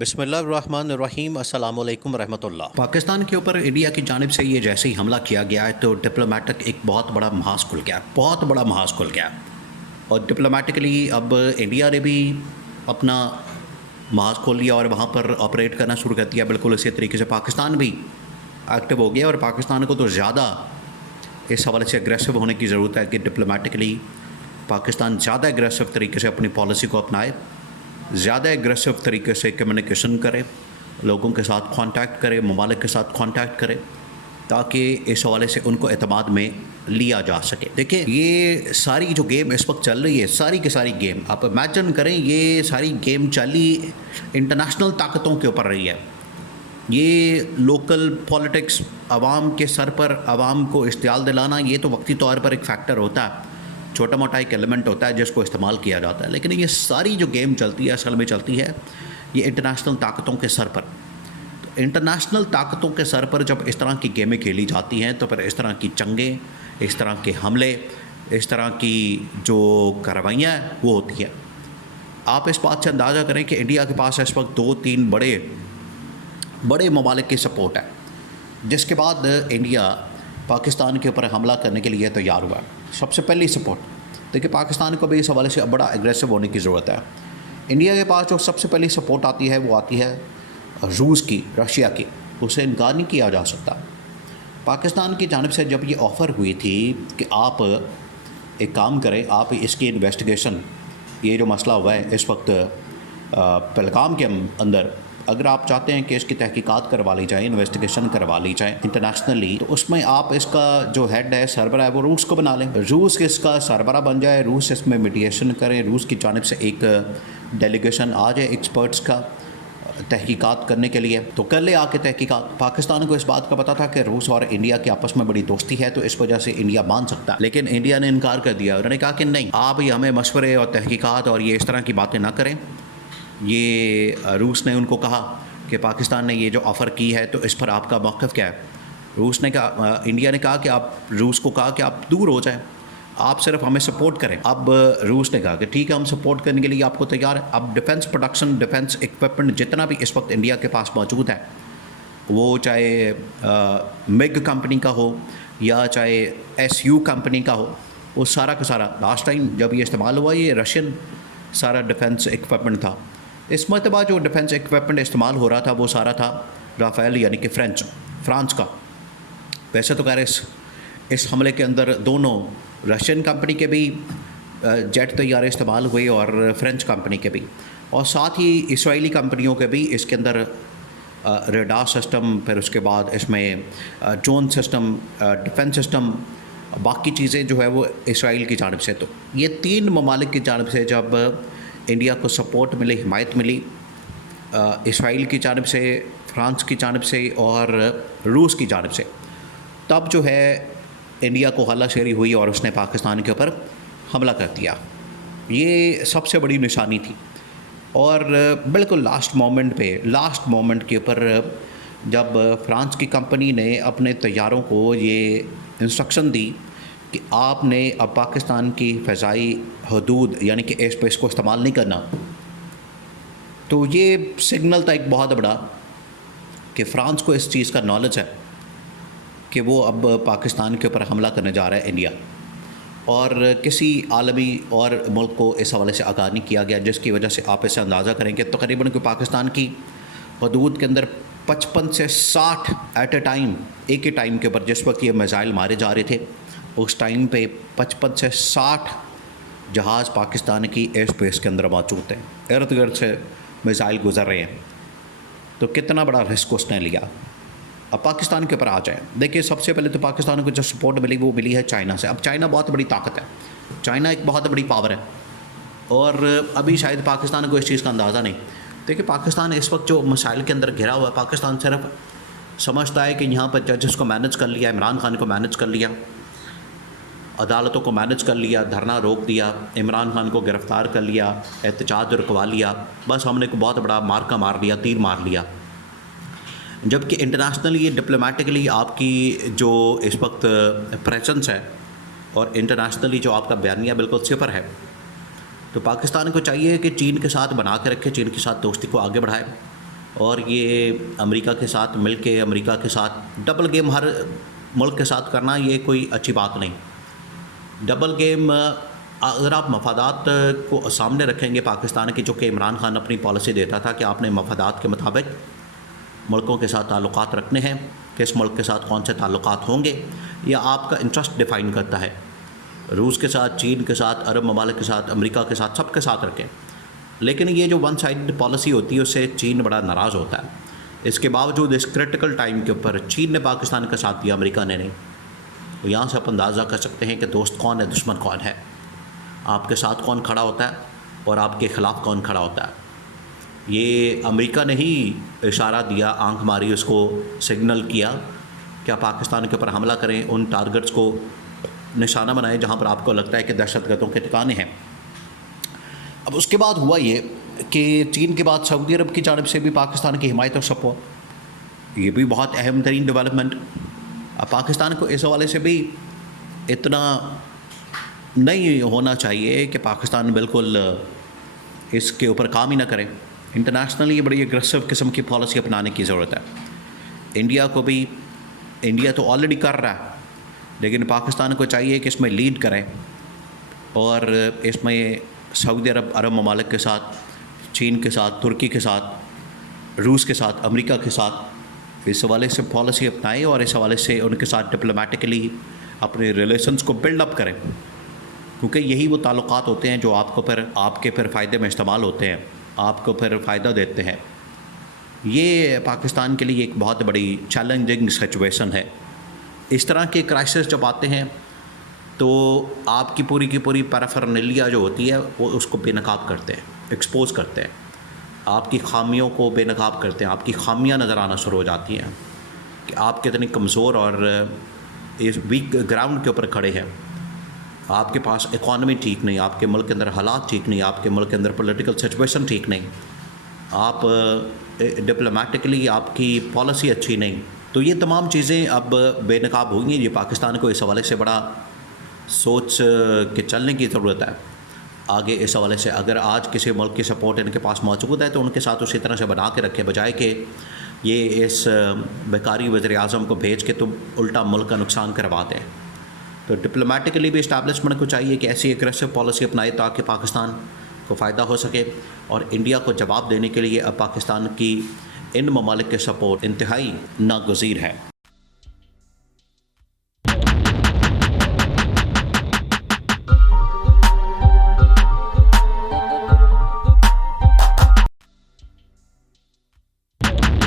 بسم اللہ الرحمن الرحیم، السلام علیکم ورحمۃ اللہ۔ پاکستان کے اوپر انڈیا کی جانب سے یہ جیسے ہی حملہ کیا گیا ہے تو ڈپلومیٹک ایک بہت بڑا محاذ کھل گیا، بہت بڑا محاذ کھل گیا، اور ڈپلومیٹکلی اب انڈیا نے بھی اپنا محاذ کھول لیا اور وہاں پر آپریٹ کرنا شروع کر دیا۔ بالکل اسی طریقے سے پاکستان بھی ایکٹیو ہو گیا، اور پاکستان کو تو زیادہ اس حوالے سے اگریسو ہونے کی ضرورت ہے کہ ڈپلومیٹکلی پاکستان زیادہ اگریسو طریقے سے اپنی پالیسی کو اپنائے، زیادہ اگریسو طریقے سے کمیونیکیشن کرے، لوگوں کے ساتھ کانٹیکٹ کرے، ممالک کے ساتھ کانٹیکٹ کرے، تاکہ اس حوالے سے ان کو اعتماد میں لیا جا سکے۔ دیکھیں، یہ ساری جو گیم اس وقت چل رہی ہے، ساری کی ساری گیم آپ امیجن کریں، یہ ساری گیم چلی انٹرنیشنل طاقتوں کے اوپر رہی ہے۔ یہ لوکل پولیٹکس، عوام کے سر پر عوام کو اشتعال دلانا، یہ تو وقتی طور پر ایک فیکٹر ہوتا ہے، چھوٹا موٹا ایک ایلیمنٹ ہوتا ہے جس کو استعمال کیا جاتا ہے، لیکن یہ ساری جو گیم چلتی ہے اصل میں چلتی ہے یہ انٹرنیشنل طاقتوں کے سر پر۔ تو انٹرنیشنل طاقتوں کے سر پر جب اس طرح کی گیمیں کھیلی جاتی ہیں تو پھر اس طرح کی جنگیں، اس طرح کے حملے، اس طرح کی جو کارروائیاں ہیں وہ ہوتی ہیں۔ آپ اس بات سے اندازہ کریں کہ انڈیا کے پاس اس وقت 2-3 بڑے ممالک کی سپورٹ ہے، جس کے بعد انڈیا پاکستان کے اوپر حملہ کرنے کے لیے تیار ہوا۔ سب سے پہلی سپورٹ دیکھیں، پاکستان کو بھی اس حوالے سے بڑا اگریسو ہونے کی ضرورت ہے۔ انڈیا کے پاس جو سب سے پہلی سپورٹ آتی ہے وہ آتی ہے روس کی، رشیا کی، اسے انکار نہیں کیا جا سکتا۔ پاکستان کی جانب سے جب یہ آفر ہوئی تھی کہ آپ ایک کام کریں، آپ اس کی انویسٹیگیشن، یہ جو مسئلہ ہوا ہے اس وقت پہلگام کے اندر، اگر آپ چاہتے ہیں کہ اس کی تحقیقات کروا لی جائیں، انویسٹیگیشن کروا لی جائیں انٹرنیشنلی، تو اس میں آپ اس کا جو ہیڈ ہے، سربراہ ہے، وہ روس کو بنا لیں، روس اس کا سربراہ بن جائے، روس اس میں میڈیشن کریں، روس کی جانب سے ایک ڈیلیگیشن آ جائے ایکسپرٹس کا تحقیقات کرنے کے لیے، تو کر لے آ کے تحقیقات۔ پاکستان کو اس بات کا پتہ تھا کہ روس اور انڈیا کی آپس میں بڑی دوستی ہے، تو اس وجہ سے انڈیا مان سکتا ہے، لیکن انڈیا نے انکار کر دیا۔ انہوں نے کہا کہ نہیں، آپ یہ ہمیں مشورے اور تحقیقات اور یہ اس طرح کی باتیں نہ کریں۔ یہ روس نے ان کو کہا کہ پاکستان نے یہ جو آفر کی ہے تو اس پر آپ کا موقف کیا ہے؟ روس نے کہا، انڈیا نے کہا کہ آپ روس کو کہا کہ آپ دور ہو جائیں، آپ صرف ہمیں سپورٹ کریں۔ اب روس نے کہا کہ ٹھیک ہے، ہم سپورٹ کرنے کے لیے آپ کو تیار ہے۔ اب ڈیفنس پروڈکشن، ڈیفنس اکوپمنٹ جتنا بھی اس وقت انڈیا کے پاس موجود ہے، وہ چاہے میگ کمپنی کا ہو یا چاہے SU کمپنی کا ہو، وہ سارا کا سارا لاسٹ ٹائم جب یہ استعمال ہوا یہ رشین سارا ڈیفنس اکوپمنٹ تھا۔ اس مرتبہ جو ڈیفنس اکوپمنٹ استعمال ہو رہا تھا وہ سارا تھا رافیل، یعنی کہ فرانس کا۔ ویسے تو خیر اس حملے کے اندر دونوں رشین کمپنی کے بھی جیٹ طیارے استعمال ہوئے اور فرینچ کمپنی کے بھی، اور ساتھ ہی اسرائیلی کمپنیوں کے بھی اس کے اندر ریڈار سسٹم، پھر اس کے بعد اس میں ڈرون سسٹم، ڈیفنس سسٹم، باقی چیزیں جو ہے وہ اسرائیل کی جانب سے۔ تو یہ 3 ممالک کی جانب سے جب انڈیا کو سپورٹ ملی، حمایت ملی، اسرائیل کی جانب سے، فرانس کی جانب سے اور روس کی جانب سے، تب جو ہے انڈیا کو ہلہ شیری ہوئی اور اس نے پاکستان کے اوپر حملہ کر دیا۔ یہ سب سے بڑی نشانی تھی، اور بالکل لاسٹ مومنٹ کے اوپر جب فرانس کی کمپنی نے اپنے طیاروں کو یہ انسٹرکشن دی کہ آپ نے اب پاکستان کی فضائی حدود یعنی کہ ایئر اسپیس کو استعمال نہیں کرنا، تو یہ سگنل تھا ایک بہت بڑا کہ فرانس کو اس چیز کا نالج ہے کہ وہ اب پاکستان کے اوپر حملہ کرنے جا رہا ہے انڈیا، اور کسی عالمی اور ملک کو اس حوالے سے آگاہ نہیں کیا گیا، جس کی وجہ سے آپ اسے اندازہ کریں کہ تقریباً پاکستان کی حدود کے اندر 55 سے 60 ایٹ اے ٹائم، ایک ہی ٹائم کے اوپر جس وقت یہ میزائل مارے جا رہے تھے، اس ٹائم پہ 55 سے 60 جہاز پاکستان کی ایئر اسپیس کے اندر موجود ہیں، ارد گرد سے میزائل گزر رہے ہیں۔ تو کتنا بڑا رسک اس نے لیا۔ اب پاکستان کے اوپر آ جائیں، دیکھیں سب سے پہلے تو پاکستان کو جو سپورٹ ملی وہ ملی ہے چائنا سے۔ اب چائنا بہت بڑی طاقت ہے، چائنا ایک بہت بڑی پاور ہے، اور ابھی شاید پاکستان کو اس چیز کا اندازہ نہیں۔ دیکھیں پاکستان اس وقت جو مسائل کے اندر گھرا ہوا ہے، پاکستان صرف سمجھتا ہے کہ یہاں پر ججز کو مینج کر لیا، عمران خان کو مینج کر لیا، عدالتوں کو مینج کر لیا، دھرنا روک دیا، عمران خان کو گرفتار کر لیا، احتجاج رکوا لیا، بس ہم نے کو بہت بڑا مارکا مار لیا، تیر مار لیا۔ جبکہ انٹرنیشنلی ڈپلومیٹکلی آپ کی جو اس وقت پریزنس ہے اور انٹرنیشنلی جو آپ کا بیانیہ بالکل صفر ہے، تو پاکستان کو چاہیے کہ چین کے ساتھ بنا کے رکھے، چین کے ساتھ دوستی کو آگے بڑھائے، اور یہ امریکہ کے ساتھ مل کے امریکہ کے ساتھ ڈبل گیم ہر ملک کے ساتھ کرنا یہ کوئی اچھی بات نہیں. ڈبل گیم اگر آپ مفادات کو سامنے رکھیں گے پاکستان کی، جو کہ عمران خان اپنی پالیسی دیتا تھا کہ آپ نے مفادات کے مطابق ملکوں کے ساتھ تعلقات رکھنے ہیں، کس ملک کے ساتھ کون سے تعلقات ہوں گے، یا آپ کا انٹرسٹ ڈیفائن کرتا ہے. روس کے ساتھ، چین کے ساتھ، عرب ممالک کے ساتھ، امریکہ کے ساتھ، سب کے ساتھ رکھیں. لیکن یہ جو ون سائڈ پالیسی ہوتی ہے اس سے چین بڑا ناراض ہوتا ہے. اس کے باوجود اس کرٹیکل ٹائم کے اوپر چین نے پاکستان کا ساتھ دیا، امریکہ نے نہیں. تو یہاں سے آپ اندازہ کر سکتے ہیں کہ دوست کون ہے، دشمن کون ہے، آپ کے ساتھ کون کھڑا ہوتا ہے اور آپ کے خلاف کون کھڑا ہوتا ہے. یہ امریکہ نے ہی اشارہ دیا، آنکھ ماری، اس کو سگنل کیا کہ آپ پاکستان کے اوپر حملہ کریں، ان ٹارگٹس کو نشانہ بنائیں جہاں پر آپ کو لگتا ہے کہ دہشت گردوں کے ٹھکانے ہیں. اب اس کے بعد ہوا یہ کہ چین کے بعد سعودی عرب کی جانب سے بھی پاکستان کی حمایت اور سپورٹ، یہ بھی بہت اہم ترین ڈیولپمنٹ. اب پاکستان کو اس حوالے سے بھی اتنا نہیں ہونا چاہیے کہ پاکستان بالکل اس کے اوپر کام ہی نہ کرے. انٹرنیشنلی بڑی اگریسو قسم کی پالیسی اپنانے کی ضرورت ہے. انڈیا کو بھی، انڈیا تو آلریڈی کر رہا ہے، لیکن پاکستان کو چاہیے کہ اس میں لیڈ کریں اور اس میں سعودی عرب، عرب ممالک کے ساتھ، چین کے ساتھ، ترکی کے ساتھ، روس کے ساتھ، امریکہ کے ساتھ اس حوالے سے پالیسی اپنائیں اور اس حوالے سے ان کے ساتھ ڈپلومیٹکلی اپنے ریلیشنز کو بلڈ اپ کریں، کیونکہ یہی وہ تعلقات ہوتے ہیں جو آپ کو پھر آپ کے پھر فائدے میں استعمال ہوتے ہیں، آپ کو پھر فائدہ دیتے ہیں. یہ پاکستان کے لیے ایک بہت بڑی چیلنجنگ سچویشن ہے. اس طرح کے کرائسس جب آتے ہیں تو آپ کی پوری پیرافرنیلیا جو ہوتی ہے وہ اس کو بے نقاب کرتے ہیں، ایکسپوز کرتے ہیں، آپ کی خامیوں کو بے نقاب کرتے ہیں، آپ کی خامیاں نظر آنا شروع ہو جاتی ہیں کہ آپ کتنی کمزور اور اس ویک گراؤنڈ کے اوپر کھڑے ہیں. آپ کے پاس اکانومی ٹھیک نہیں، آپ کے ملک کے اندر حالات ٹھیک نہیں، آپ کے ملک کے اندر پولیٹیکل سچویشن ٹھیک نہیں، آپ ڈپلومیٹکلی آپ کی پالیسی اچھی نہیں. تو یہ تمام چیزیں اب بے نقاب ہوئی ہیں. یہ پاکستان کو اس حوالے سے بڑا سوچ کے چلنے کی ضرورت ہے آگے. اس حوالے سے اگر آج کسی ملک کی سپورٹ ان کے پاس موجود ہے تو ان کے ساتھ اسی طرح سے بنا کے رکھے، بجائے کہ یہ اس بیکاری وزیر اعظم کو بھیج کے تم الٹا ملک کا نقصان کروا دیں. تو ڈپلومیٹکلی بھی اسٹیبلشمنٹ کو چاہیے کہ ایسی ایگریسو پالیسی اپنائے تاکہ پاکستان کو فائدہ ہو سکے. اور انڈیا کو جواب دینے کے لیے اب پاکستان کی ان ممالک کے سپورٹ انتہائی ناگزیر ہے.